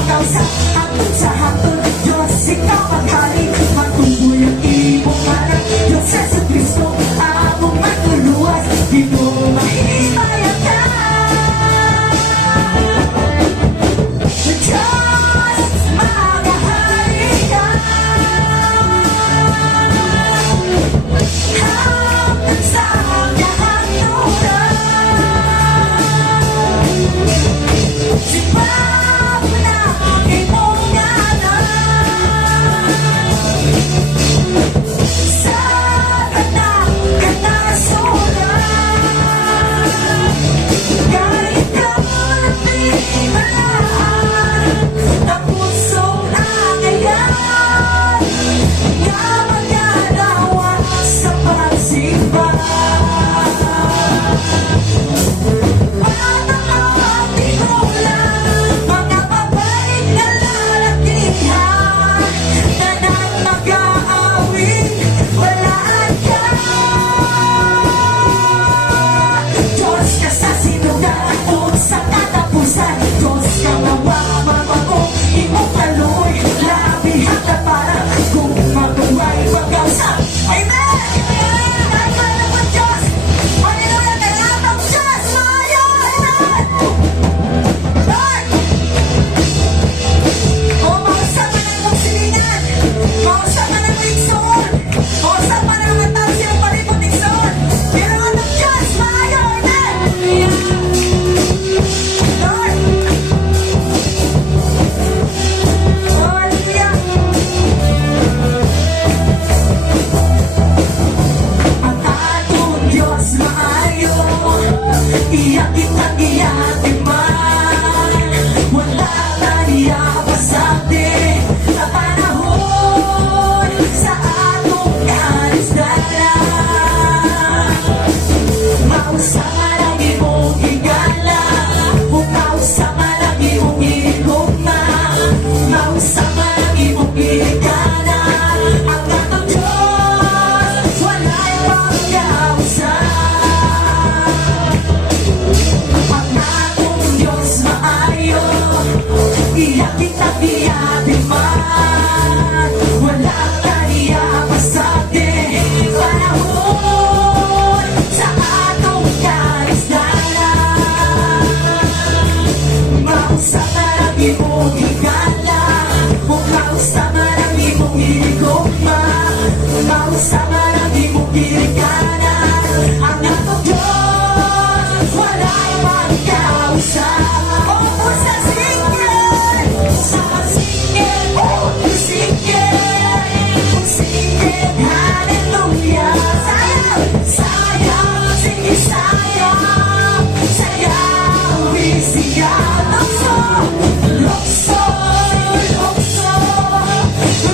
pagkausa, hantod sa hantod, Diyos, ikaw ang hari. Matuloy ang imong anak, Diyos Jesu Cristo, among matuluwas, di mo mahimayan ka. Diyos, magahari ka. Hanggang sa kahantunan, sipaw na ang imong ngalan. Sa kanang kanasuran, kahit ka nagpimalaan, na pusong angayan, nga maganawa sa pagsimba. Iyak kitang iyakin man, wala na niya pasagdi sa panahon sa atong karisdalan. Mausama lang imong higala, mausama lang imong igugma, mausama lang imong higala. Ang atong Diyos, wala'y pagkausa. Iyak kitang iyakin man, walang kaniya pasagdi panahon sa atong karisdalan. Mausama lang imong higala, mausama lang imong higugma, mausama lang imong hirikanan. Ang atong Diyos, wala'y pagkausa.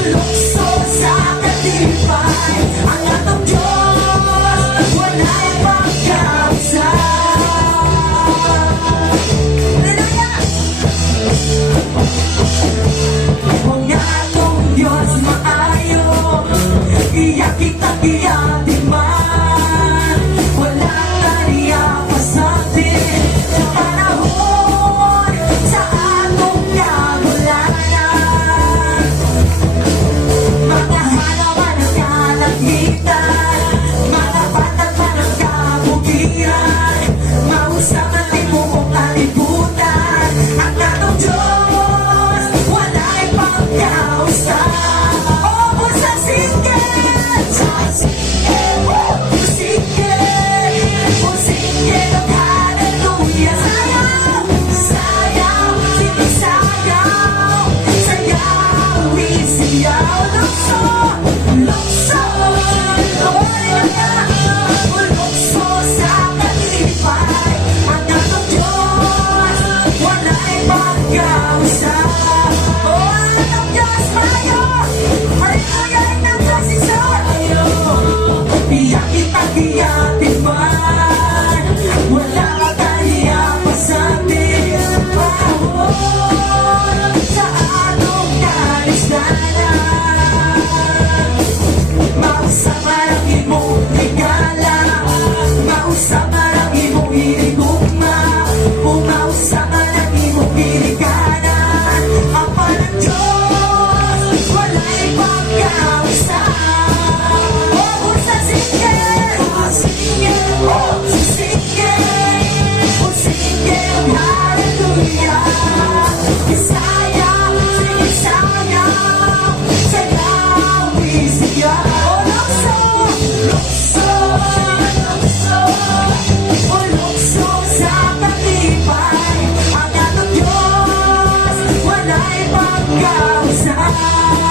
Lukso sa katibay, ang Bye!